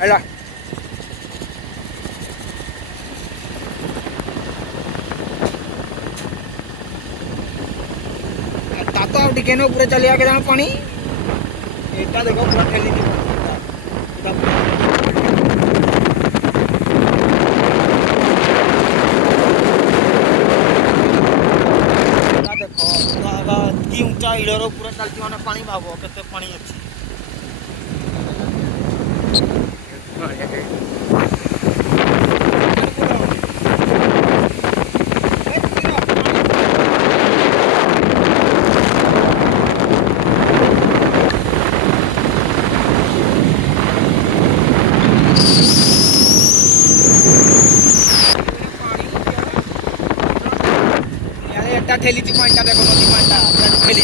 ହେଲା तो आप टिके ना पूरा चले आके पानी एटा देखो पूरा ठेली थी देखो की ऊंचा इडर पूरा चलती मैंने पानी भाव केते पानी अच्छी एटा ठेली थी पानी देखो नदी पानी ठेली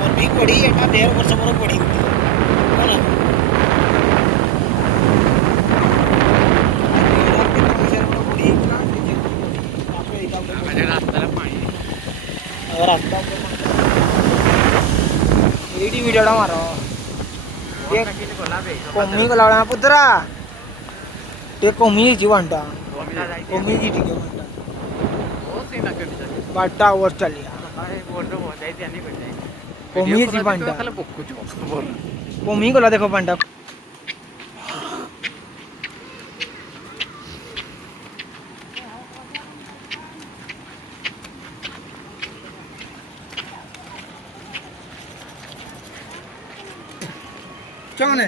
और भी पड़ी एटा 1.5 वर्ष पर पड़ी वीडियो मार कमी गला पुतरा टे कमी जीवनटा कमी टिके बाटा ओवर चलिया कमी जीवनटा कमी गला देखो पांडा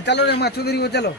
चलो रे माछो धरी चलो